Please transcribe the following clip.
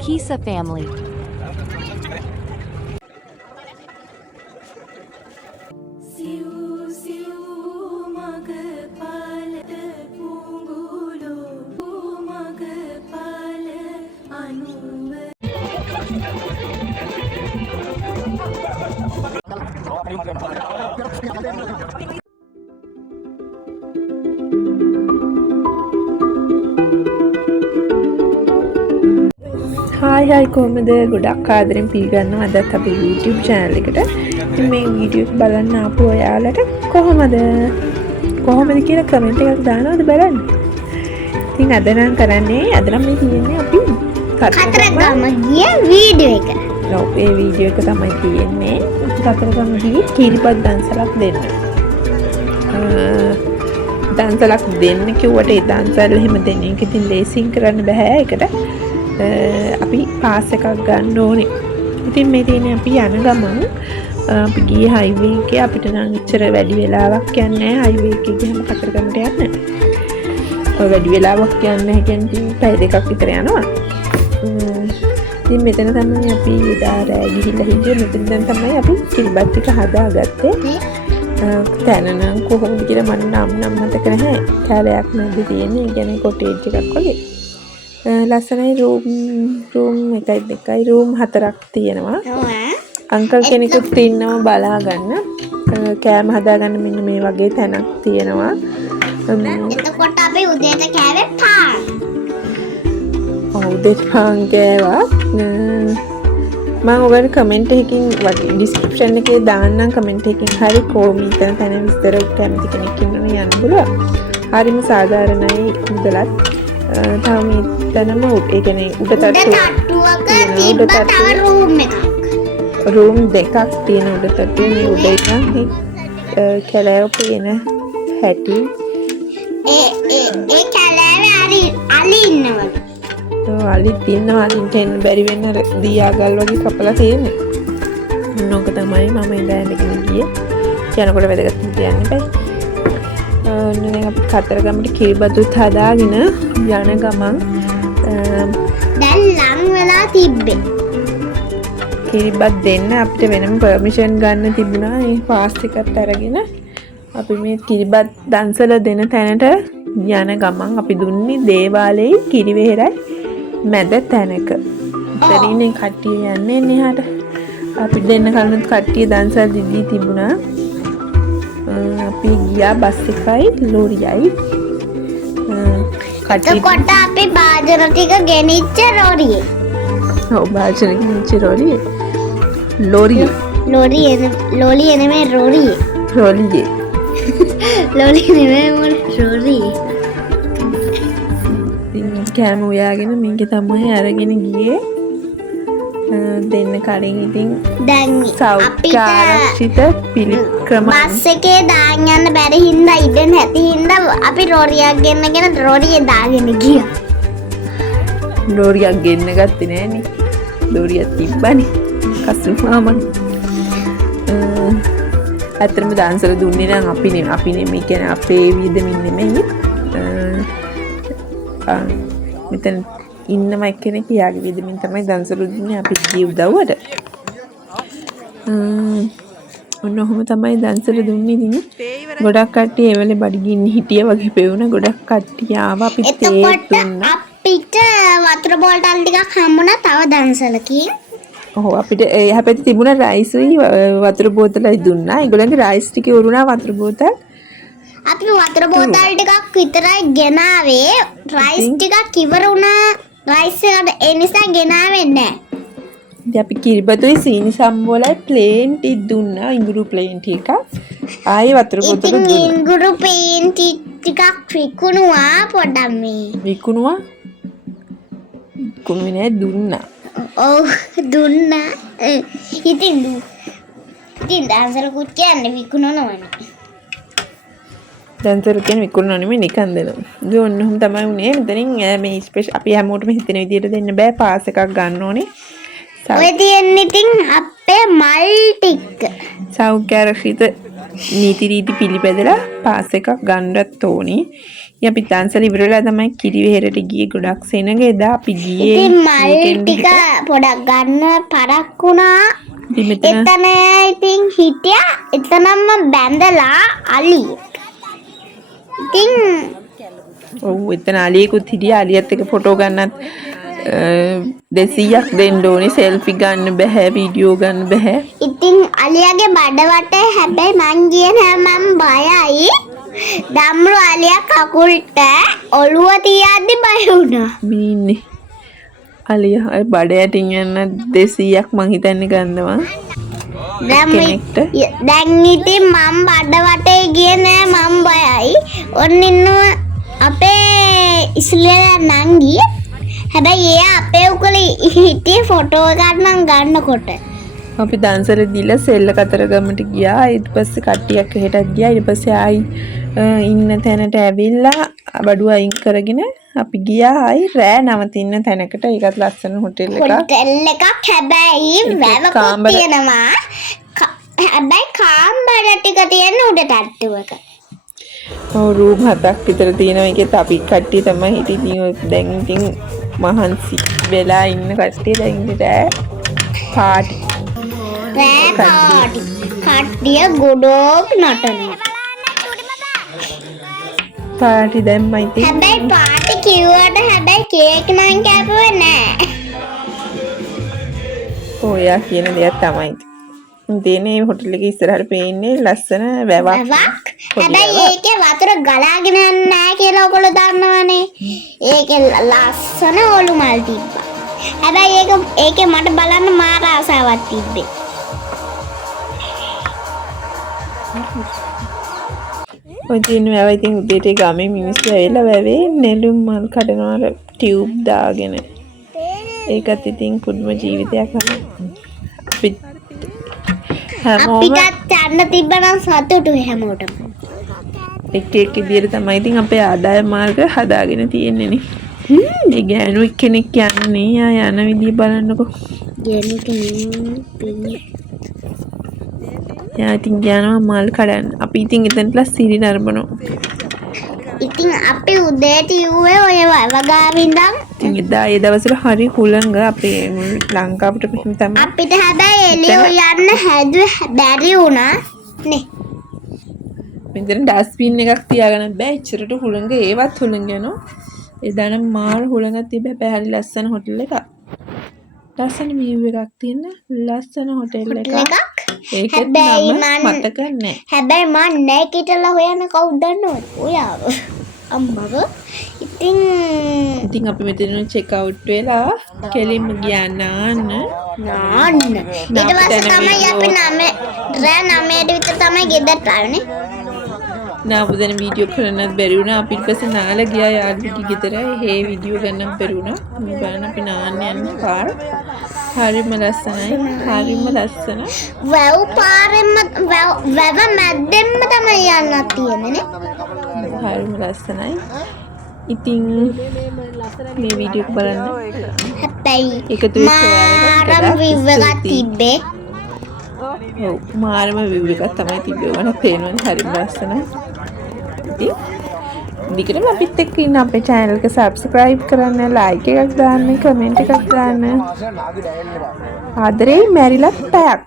Kisa family. Hi කොහමද ගොඩක් ආදරෙන් පිළිගන්නවා අදත් අපේ YouTube channel එකට. ඉතින් මේ වීඩියෝ එක බලන්න ආපු ඔයාලට කොහමද කියලා කමෙන්ට් එකක් දානවද බලන්න. ඉතින් අද නම් කරන්නේ අද නම් මේ තියෙන්නේ අපි කතරගම ගිය වීඩියෝ එක. ඔව් ඒ වීඩියෝ එක තමයි තියෙන්නේ. කතරගම ගියේ කිරිබත් දන්සලක් දෙන්න. දන්සලක් දෙන්න කිව්වට ඒ දන්සල් එහෙම දෙන එක ඉතින් ලේසින් කරන්න බෑ ඒකට. අපි පාස් එකක් ගන්න ඕනේ. ඉතින් මේ තියෙන්නේ අපි යන ගමන් අපි ගියේ හයිවේ එකේ අපිට නම් ඉච්චර වැඩි වෙලාවක් යන්නේ නැහැ හයිවේ එකේ ගියම කතරගමට යන්න. ඔය වැඩි වෙලාවක් යන්නේ නැහැ කියන්නේ පැය දෙකක් විතර යනවා. ඉතින් මෙතන තමයි අපි එදා රෑ ගිහිල්ලා හිටියේ. මෙතන දැන් තමයි අපි කිරිබත් ටික හදාගත්තේ. තැන නම් කොහොමද කියලා මම නම් මතක නැහැ. කැලයක් නැද්ද තියෙන්නේ. ඒ කියන්නේ කොටේජ් එකක් වගේ. ලස්සනයි රූම් එකයි දෙකයි රූම් හතරක් තියෙනවා. අංකල් කෙනෙකුත් ඉන්නවා බලා ගන්න. කෑම හදාගන්න මෙන්න මේ වගේ තැනක් තියෙනවා. එතකොට අපි උදේට කෑවේ පාන්. ඔව් උදේට පාන් කෑවා. මම ඔයාලට කමෙන්ට් එකකින් වගේ ඩිස්ක්‍රිප්ෂන් එකේ දාන්නම් කමෙන්ට් එකකින් හරි කොහොමද තැන විස්තර කැමති කෙනෙක් ඉන්නවා යන්න පුළුවන්. හරිම සාධාරණයි මුදලත්. තව මෙතනම ඒ කියන්නේ උඩ තට්ටුවක තිබ්බ තව රූම් එකක්. රූම් දෙකක් තියෙන උඩ තට්ටුවේ මේ උඩ ඉන්න කැලෑව පේන හැටි. ඒ කැලෑවේ අලි ඉන්නවලු. ඔව් අලි ඉන්නවා. අලින්ට එන්න බැරි වෙන දියාගල් වගේ කපලා තියෙන්නේ. මොනක තමයි මම ඉඳන් ඉගෙන ගියේ. යනකොට වැදගත් කියන්න බෑ. දැන් අපි කතරගමට කිරිබතුත් හදාගෙන යන ගමන් දැන් ලං වෙලා තිබ්බේ. කිරිබත් දෙන්න අපිට වෙනම පර්මිෂන් ගන්න තිබුණා. ඒ පාස් එකත් අරගෙන අපි මේ කිරිබත් දන්සල දෙන තැනට යන ගමන් අපි දුන්නේ දේවාලයේ කිරිවෙහෙරයි මැද තැනක. ඉතින් කට්ටිය යන්නේ එහාට. අපි දෙන්න කලින් කට්ටිය දන්සල් දීදී තිබුණා. අපි ගියා බස් එකයි ලෝරියයි. එතකොට අපි බාජර ටික ගෙනිච්ච ලෝරියේ. ඔව් බාජර ගෙනිච්ච ලෝරියේ. ලෝරියේ නෙමෙයි රෝරියේ. ලෝරියේ. ලෝරියේ නෙමෙයි මොන රෝරියේ. ඉතින් කෑම උයාගෙන මේක තමයි අරගෙන ගියේ. දෙන්න කලින් ඉතින් දැන් සෞඛ්‍යාරක්ෂිත පිළික්‍රම බස් එකේ දාන් යන්න බැරි හින්දා ඉඳ නැති හින්දා අපි රෝරියක් ගෙන්නගෙන රෝරියේ දාගෙන ගියා. ලෝරියක් ගෙන්න ගත්තේ නෑනේ. ලෝරියක් තිබ්බනේ. කසු මාමන්. අතරම දාන්සල දුන්නේ නම් අපි නෙමෙයි කියන්නේ අපේ වියදමින් නෙමෙයි. මෙතන ඉන්නම එක්කෙනෙක් යාගේ වියදමින් තමයි දන්සල දුන්නේ අපි ගිය උදව්වට. ඔන්න ඔහොම තමයි දන්සල දුන්නේ ඉතින්. ගොඩක් කට්ටිය ඒ වෙලේ බඩගින්න හිටිය වගේ පෙවුණා. ගොඩක් කට්ටිය ආවා අපි තේ දුන්නා. අපිට වතුර බෝතල් ටිකක් හම්බුණා තව දන්සලකින්. ඔව් අපිට එහා පැත්තේ තිබුණ රයිස්ුයි වතුර බෝතලයි දුන්නා. ඒගොල්ලන්ගේ රයිස් ටික උරුණා වතුර බෝතල්. අපි වතුර බෝතල් ටිකක් විතරයි ගෙනාවේ. රයිස් ටිකක් ඉවර වුණා. රයිස් එකට ඒ නිසා ගෙනාවේ නැහැ. ඉතින් අපි කිරිබතුයි සීනි සම්බෝලයි ප්ලේන් ටික දුන්නා. ඉඟුරු ප්ලේන් ටික. ආයේ වතුර බෝතල දුන්නා. ඉතින් ඉඟුරු ප්ලේන් ටිකක් විකුණුවා පොඩ්ඩක් මේ. විකුණුවා? කුමිනේ දුන්නා. ඔව් දුන්නා. ඉතින් දන්සලකුත් කියන්නේ විකුණනවනේ. දන්සල කියන්නේ විකුණනව නෙමෙයි නිකන් දෙනවා. ඒ ඔන්නෝම තමයි උනේ. මෙතනින් මේ ස්පෙෂල් අපි හැමෝටම හිතෙන විදියට දෙන්න බෑ. පාස් එකක් ගන්න ඕනේ. ඔය තියෙන්නේ ඉතින් අපේ මල් ටික. සෞඛ්‍යාරක්ෂිත නීති රීති පිළිපැදලා පාස් එකක් ගන්නවත් ඕනේ. අපි තාන්සල ඉවරලා තමයි කිරිවෙහෙරට ගියේ. ගොඩක් සෙනග එදා අපි ගියේ. ඉතින් මල් ටික පොඩක් ගන්න පරක් වුණා. එතන ඉතින් හිටියා. එතනම බැඳලා අලි. ඉතින් ඔව් එතන අලියෙකුත් හිටියා. අලියත් එක්ක ෆොටෝ ගන්නත් 200ක් දෙන්න ඕනේ. සෙල්ෆි ගන්න බෑ, වීඩියෝ ගන්න බෑ. ඉතින් අලියාගේ බඩ වටේ හැබැයි මං ගියේ නෑ, මම බයයි. දම්රු අලියා කකුල්ට ඔළුව තියද්දි බය වුණා. මීන්නේ අලියා බඩ යටින් යන 200ක් මං හිතන්නේ ගන්නවා. දැන් ඉතින් මම බඩ වටේ ගියේ නෑ, මම බයයි. ඔන්න ඉන්නවා අපේ ඉස්ලේ නංගි. හැබැයි එයා අපේ උකල හිටියේ ෆොටෝ එකක් ගන්නකොට. අපි දන්සල දීලා සෙල්ල කතරගමට ගියා. ඊට පස්සේ කට්ටියක් එහෙටත් ගියා. ඊට පස්සේ ආයි ඉන්න තැනට ඇවිල්ලා බඩුව අයින් කරගෙන අපි ගියා ආයි රෑ නවතින්න තැනකට. ඒකත් ලස්සන හොටෙල් එකක්. හොටෙල් එකක් හැබැයි වැවකුත් තියෙනවා. හැබැයි කාමර ටික තියෙන උඩ තට්ටුවක. ඔව් රූම් 7ක් විතර තියෙනවා. ඒකෙත් අපි කට්ටිය තමයි හිටියේ. දැන් ඉතින් මහන්සි වෙලා ඉන්න කට්ටිය දැන් ඉතින් පාටි. කට්ටිය ගොඩක් නටනවා. පාටි දැම්මයි ඉතින්. හැබැයි පාටි කිව්වට හැබැයි කේක් නම් කැපුවේ නෑ. ඔයා කියන දෙයක් තමයි. ඉතින් හොටෙල් එකේ ඉස්සරහට පේන්නේ ලස්සන වැවක්. හැබැයි ඒකේ වතුර ගලාගෙන නැහැ කියලා ඔයගොල්ලෝ දන්නවනේ. ඒකේ ලස්සන ඔලු මල් තිබ්බා. හැබැයි ඒකේ මට බලන්න මාර ආසාවක් තිබ්බේ. ඔය තියෙන වැව ඉතින් උදේට ගමේ මිනිස්සු ඇවිල්ලා වැවේ නෙළුම් මල් කඩනවා ටියුබ් දාගෙන. ඒකත් ඉතින් පුදුම ජීවිතයක් අපිට යන්න තිබ්බනම් සතුටු හැමෝටම. එක විදියට තමයි ඉතින් අපේ ආදායම මාර්ග හදාගෙන තියෙන්නේ නේ. ඒ ගෑනු කෙනෙක් යන්නේ යන විදිය බලන්නකෝ. ගෑනු කෙනෙක් ඉතින් යනවා මල් කඩන්න. අපි ඉතින් එතනටලා සිරි නරඹනවා. ඉතින් අපි උදේට යුවේ ඔය වගාවින්දන්. ඉතින් එදා ඒ දවස්වල හරි හුළඟ අපේ ලංකාවට මෙහෙම තමයි. අපිට හැබැයි එළිය යන්න හැදුවේ බැරි වුණා නේ. මෙතන ඩස්බින් එකක් තියාගන්න බෑ. ඉච්චරට හුළඟ ඒවත් හුළඟ යනවා. එදානම් මාර හුළඟක් තිබ්බ පැහැදිලි ලස්සන හොටෙල් එකක්. ලස්සන view එකක් තියෙන ලස්සන හොටෙල් එකක්. ඒකත් නම මතක නැහැ. හැබැයි මම නැගිටලා හොයන්න කවුද දන්නවද? ඔයාව. අම්මව. ඉතින් අපි මෙතන චෙක් අවුට් වෙලා කෙලින්ම ගියා නාන්න. ඊට පස්සේ තමයි අපි රෑ 9ට විතර තමයි ගෙදරට ආවේ. නාපුදන වීඩියෝ කරන්නත් බැරි වුණා. අපි ඊට පස්සේ නාලා ගියා යාළුවෝ ගෙදර. හේ වීඩියෝ ගන්නත් බැරි වුණා. මේ බලන්න අපි නාන්න යන පාර. හරිම ලස්සනයි. හරිම ලස්සන. වැව් පාරෙම වැව මැද්දෙන්ම තමයි යන්නත් තියෙන්නේ නේ. හරිම ලස්සනයි. ඉතින් මේ වීඩියෝ එක බලන්න. හැබැයි එකතු වෙච්ච ඔයාලට විව් එකක් තිබ්බේ. ඔව් මාරම විව් එකක් තමයි තිබ්බේ. ඔයාලට පේනවනේ හරිම ලස්සනයි. ඉතින් දිගටම අපිත් එක්ක ඉන්න අපේ channel එක subscribe කරන්න, like එකක් දාන්න, comment එකක් දාන්න. ආදරේ මැරිලා පැයක්.